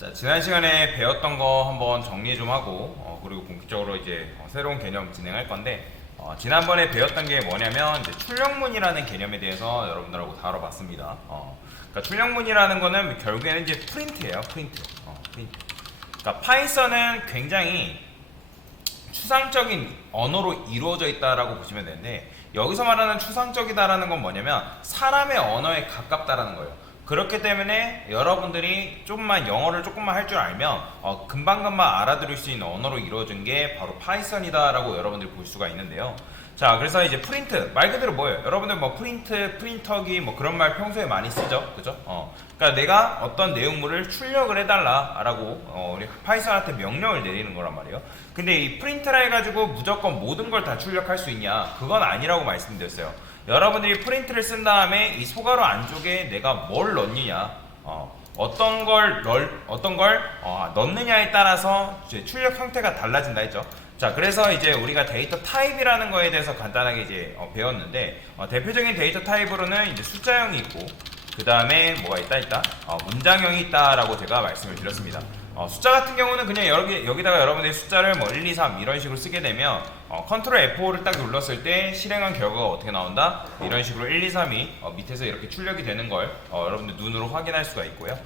자, 지난 시간에 배웠던 거 한번 정리 좀 하고 그리고 본격적으로 이제 새로운 개념 진행할 건데 지난번에 배웠던 게 뭐냐면 이제 출력문이라는 개념에 대해서 여러분들하고 다뤄봤습니다. 그러니까 출력문이라는 거는 결국에는 이제 프린트예요. 프린트. 그러니까 파이썬은 굉장히 추상적인 언어로 이루어져 있다라고 보시면 되는데, 여기서 말하는 추상적이다라는 건 뭐냐면 사람의 언어에 가깝다라는 거예요. 그렇기 때문에 여러분들이 영어를 조금만 할 줄 알면 금방금방 알아들을 수 있는 언어로 이루어진 게 바로 파이썬이다라고 여러분들이 볼 수가 있는데요. 자, 그래서 이제 프린트 말 그대로 뭐예요? 여러분들 뭐 프린트, 프린터기 뭐 그런 말 평소에 많이 쓰죠, 그죠? 그러니까 내가 어떤 내용물을 출력을 해달라라고 우리 파이썬한테 명령을 내리는 거란 말이에요. 근데 이 프린트라 해가지고 무조건 모든 걸 다 출력할 수 있냐? 그건 아니라고 말씀드렸어요. 여러분들이 프린트를 쓴 다음에 이 소괄호 안쪽에 내가 뭘 넣느냐, 어떤 걸 넣느냐에 따라서 이제 출력 형태가 달라진다 했죠. 자, 그래서 이제 우리가 데이터 타입이라는 거에 대해서 간단하게 이제 배웠는데, 대표적인 데이터 타입으로는 이제 숫자형이 있고, 그 다음에 뭐가 있다? 문장형이 있다라고 제가 말씀을 드렸습니다. 숫자 같은 경우는 그냥 여기다가 여러분들이 숫자를 뭐 1, 2, 3 이런 식으로 쓰게 되면 컨트롤 F5를 딱 눌렀을 때 실행한 결과가 어떻게 나온다? 이런 식으로 1, 2, 3이 밑에서 이렇게 출력이 되는 걸 여러분들 눈으로 확인할 수가 있고요.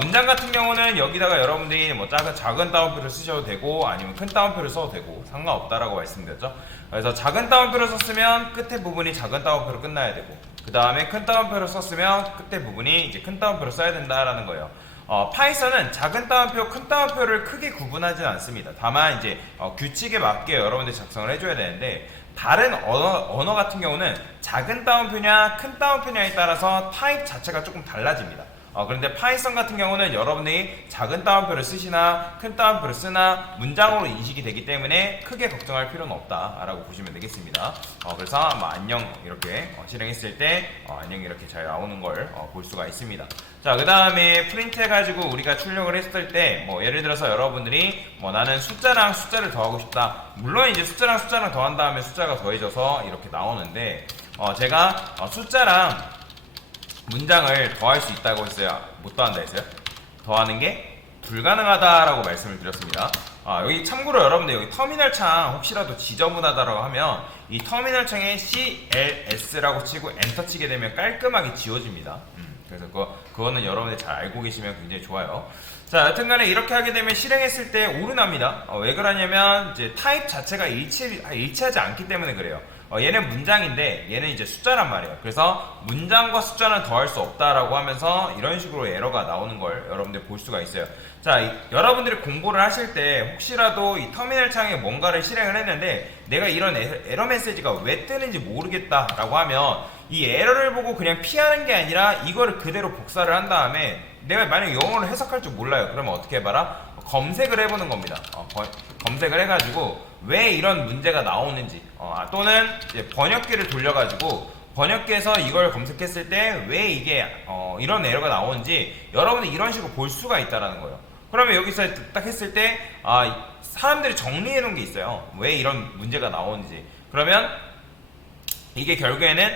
문장 같은 경우는 여기다가 여러분들이 뭐 작은 따옴표를 쓰셔도 되고 아니면 큰 따옴표를 써도 되고 상관없다라고 말씀드렸죠. 그래서 작은 따옴표를 썼으면 끝에 부분이 작은 따옴표로 끝나야 되고, 그 다음에 큰 따옴표를 썼으면 끝에 부분이 이제 큰 따옴표로 써야 된다라는 거예요. 파이썬은 작은 따옴표, 큰 따옴표를 크게 구분하지는 않습니다. 다만 이제 규칙에 맞게 여러분들이 작성을 해줘야 되는데, 다른 언어 같은 경우는 작은 따옴표냐 큰 따옴표냐에 따라서 타입 자체가 조금 달라집니다. 그런데 파이썬 같은 경우는 여러분들이 작은 따옴표를 쓰시나 큰 따옴표를 쓰나 문장으로 인식이 되기 때문에 크게 걱정할 필요는 없다라고 보시면 되겠습니다. 그래서 안녕 이렇게 실행했을 때 안녕 이렇게 잘 나오는 걸 볼 수가 있습니다. 자, 그 다음에 프린트 해가지고 우리가 출력을 했을 때 뭐 예를 들어서 여러분들이 뭐 나는 숫자랑 숫자를 더하고 싶다. 물론 이제 숫자랑 숫자랑 더한 다음에 숫자가 더해져서 이렇게 나오는데, 제가 숫자랑 문장을 더할 수 있다고 했어요? 못 더한다 했어요? 더하는 게 불가능하다라고 말씀을 드렸습니다. 여기 참고로 여러분들 여기 터미널 창 혹시라도 지저분하다라고 하면 이 터미널 창에 CLS라고 치고 엔터 치게 되면 깔끔하게 지워집니다. 그래서 그거는 여러분들 잘 알고 계시면 굉장히 좋아요. 자, 여튼간에 이렇게 하게 되면 실행했을 때 오류납니다. 왜 그러냐면 이제 타입 자체가 일치하지 않기 때문에 그래요. 얘는 문장인데 얘는 이제 숫자란 말이에요. 그래서 문장과 숫자는 더할 수 없다라고 하면서 이런 식으로 에러가 나오는 걸 여러분들 볼 수가 있어요. 자, 여러분들이 공부를 하실 때 혹시라도 이 터미널 창에 뭔가를 실행을 했는데 내가 이런 에러 메시지가 왜 뜨는지 모르겠다라고 하면 이 에러를 보고 그냥 피하는 게 아니라 이거를 그대로 복사를 한 다음에, 내가 만약에 영어를 해석할 줄 몰라요. 그러면 어떻게 해봐라? 검색을 해보는 겁니다. 검색을 해가지고 왜 이런 문제가 나오는지, 또는 이제 번역기를 돌려가지고 번역기에서 이걸 검색했을 때 왜 이게 이런 에러가 나오는지 여러분이 이런 식으로 볼 수가 있다라는 거예요. 그러면 여기서 딱 했을 때 사람들이 정리해 놓은 게 있어요. 왜 이런 문제가 나오는지. 그러면 이게 결국에는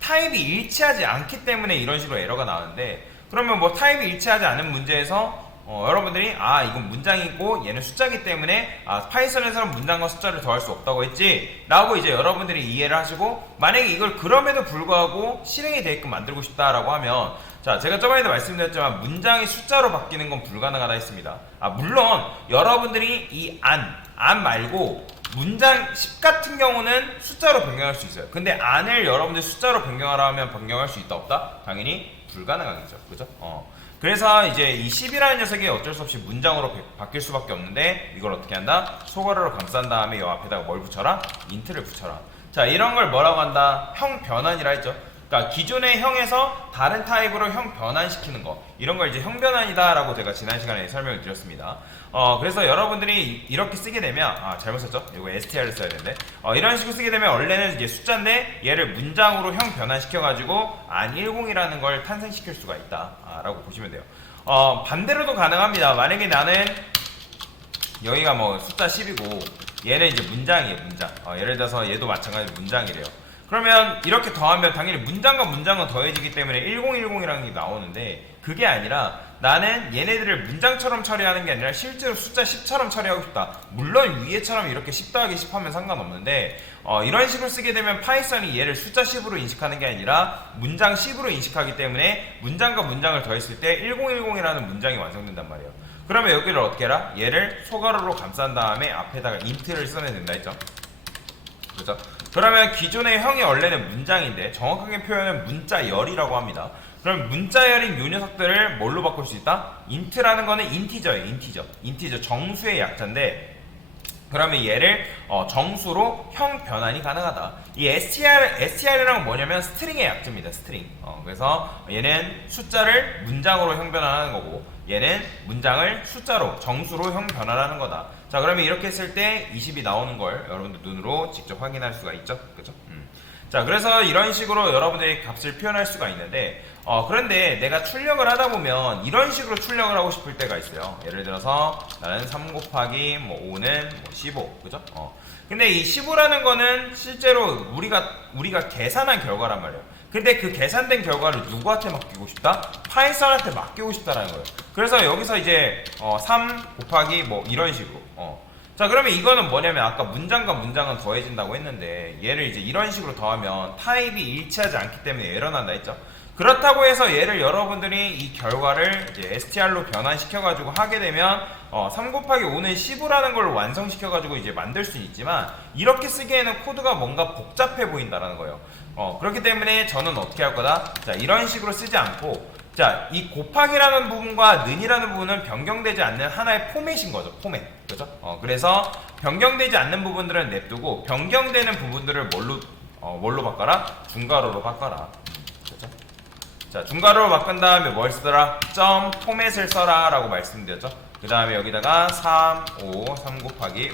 타입이 일치하지 않기 때문에 이런 식으로 에러가 나오는데, 그러면 뭐 타입이 일치하지 않은 문제에서 여러분들이 이건 문장이고 얘는 숫자기 때문에 파이썬에서는 문장과 숫자를 더할 수 없다고 했지 라고 이제 여러분들이 이해를 하시고, 만약에 이걸 그럼에도 불구하고 실행이 되게끔 만들고 싶다라고 하면, 자, 제가 저번에도 말씀드렸지만 문장이 숫자로 바뀌는 건 불가능하다 했습니다. 물론 여러분들이 이 안 말고 문장 10 같은 경우는 숫자로 변경할 수 있어요. 근데 안을 여러분들 숫자로 변경하라 하면 변경할 수 있다 없다? 당연히 불가능하겠죠. 그죠? 그래서 이제 이 10이라는 녀석이 어쩔 수 없이 문장으로 바뀔 수밖에 없는데, 이걸 어떻게 한다? 소괄호로 감싼 다음에 이 앞에다가 뭘 붙여라? 인트를 붙여라. 자, 이런 걸 뭐라고 한다? 형 변환이라 했죠. 그러니까 기존의 형에서 다른 타입으로 형 변환시키는 거, 이런 걸 이제 형 변환이다 라고 제가 지난 시간에 설명을 드렸습니다. 그래서 여러분들이 이렇게 쓰게 되면 잘못 썼죠? 이거 str을 써야 되는데, 이런 식으로 쓰게 되면 원래는 이제 숫자인데 얘를 문장으로 형 변환시켜가지고 안10이라는 걸 탄생시킬 수가 있다 라고 보시면 돼요. 반대로도 가능합니다. 만약에 나는 여기가 뭐 숫자 10이고 얘는 이제 문장이에요. 문장. 예를 들어서 얘도 마찬가지로 문장이래요. 그러면 이렇게 더하면 당연히 문장과 문장은 더해지기 때문에 1010이라는 게 나오는데, 그게 아니라 나는 얘네들을 문장처럼 처리하는 게 아니라 실제로 숫자 10처럼 처리하고 싶다. 물론 위에처럼 이렇게 10 더하기 10 하면 상관없는데 이런 식으로 쓰게 되면 파이썬이 얘를 숫자 10으로 인식하는 게 아니라 문장 10으로 인식하기 때문에 문장과 문장을 더했을 때 1010이라는 문장이 완성된단 말이에요. 그러면 여기를 어떻게 해라? 얘를 소괄호로 감싼 다음에 앞에다가 int를 써내야 된다 했죠. 그죠? 그러면 기존의 형이 원래는 문장인데 정확하게 표현은 문자열이라고 합니다. 그럼 문자열인 요 녀석들을 뭘로 바꿀 수 있다? int라는 거는 인티저예요. 인티저 정수의 약자인데 그러면 얘를 정수로 형 변환이 가능하다. 이 str이란 건 뭐냐면 스트링의 약자입니다. 스트링. 그래서 얘는 숫자를 문장으로 형 변환하는 거고 얘는 문장을 숫자로 정수로 형 변환하는 거다. 자, 그러면 이렇게 했을 때 20이 나오는 걸 여러분들 눈으로 직접 확인할 수가 있죠. 그죠? 자, 그래서 이런 식으로 여러분들이 값을 표현할 수가 있는데 그런데 내가 출력을 하다 보면 이런 식으로 출력을 하고 싶을 때가 있어요. 예를 들어서 나는 3 곱하기 5는 15. 그죠? 근데 이 15라는 거는 실제로 우리가 계산한 결과란 말이에요. 근데 그 계산된 결과를 누구한테 맡기고 싶다? 파이썬한테 맡기고 싶다라는 거예요. 그래서 여기서 이제 3 곱하기 이런 식으로 자, 그러면 이거는 뭐냐면 아까 문장과 문장은 더해진다고 했는데 얘를 이제 이런 식으로 더하면 타입이 일치하지 않기 때문에 에러난다 했죠. 그렇다고 해서 얘를 여러분들이 이 결과를 이제 str로 변환시켜가지고 하게 되면 3 곱하기 5는 15라는 걸 완성시켜가지고 이제 만들 수는 있지만 이렇게 쓰기에는 코드가 뭔가 복잡해 보인다라는 거예요. 그렇기 때문에 저는 어떻게 할 거다? 자, 이런 식으로 쓰지 않고 자, 이 곱하기라는 부분과 는이라는 부분은 변경되지 않는 하나의 포맷인 거죠. 포맷. 그죠? 그래서 변경되지 않는 부분들은 냅두고 변경되는 부분들을 뭘로 바꿔라? 중괄호로 바꿔라. 그죠? 자, 중괄호로 바꾼 다음에 뭘 쓰더라? 점 포맷을 써라 라고 말씀드렸죠. 그 다음에 여기다가 3 곱하기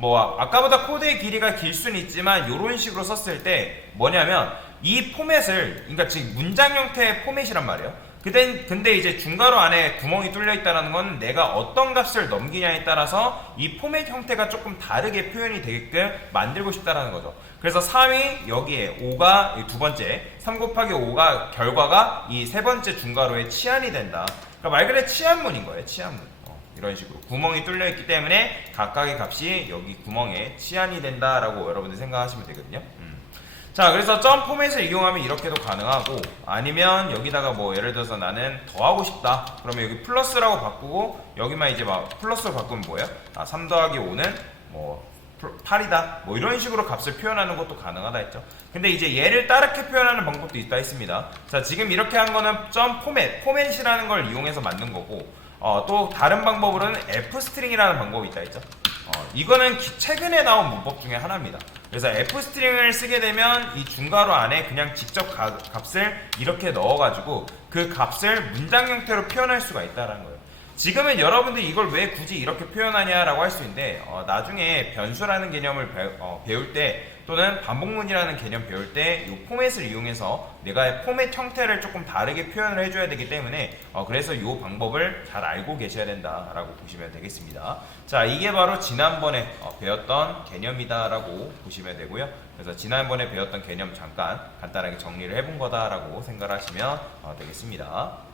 5 아까보다 코드의 길이가 길 수는 있지만 이런 식으로 썼을 때 뭐냐면 이 포맷을 그러니까 지금 문장 형태의 포맷이란 말이에요. 근데 이제 중괄호 안에 구멍이 뚫려 있다는 건 내가 어떤 값을 넘기냐에 따라서 이 포맷 형태가 조금 다르게 표현이 되게끔 만들고 싶다라는 거죠. 그래서 3이 여기에 5가 두 번째 3 곱하기 5가 결과가 이 세 번째 중괄호에 치환이 된다. 그러니까 말 그대로 치환문인 거예요. 치환문. 이런 식으로 구멍이 뚫려 있기 때문에 각각의 값이 여기 구멍에 치환이 된다라고 여러분들 생각하시면 되거든요. 자, 그래서 점 포맷을 이용하면 이렇게도 가능하고 아니면 여기다가 예를 들어서 나는 더하고 싶다. 그러면 여기 플러스라고 바꾸고 여기만 이제 플러스로 바꾸면 뭐예요? 3 더하기 5는 8이다. 이런 식으로 값을 표현하는 것도 가능하다 했죠. 근데 이제 얘를 다르게 표현하는 방법도 있다 했습니다. 자, 지금 이렇게 한 거는 점 포맷이라는 걸 이용해서 만든 거고 또 다른 방법으로는 fstring이라는 방법이 있다 했죠. 이거는 최근에 나온 문법 중에 하나입니다. 그래서 fstring을 쓰게 되면 이 중괄호 안에 그냥 직접 값을 이렇게 넣어가지고 그 값을 문장 형태로 표현할 수가 있다는 거예요. 지금은 여러분들이 이걸 왜 굳이 이렇게 표현하냐라고 할 수 있는데 나중에 변수라는 개념을 배울 때 또는 반복문이라는 개념 배울 때 이 포맷을 이용해서 내가 포맷 형태를 조금 다르게 표현을 해줘야 되기 때문에 그래서 이 방법을 잘 알고 계셔야 된다라고 보시면 되겠습니다. 자, 이게 바로 지난번에 배웠던 개념이다라고 보시면 되고요. 그래서 지난번에 배웠던 개념 잠깐 간단하게 정리를 해본 거다라고 생각하시면 되겠습니다.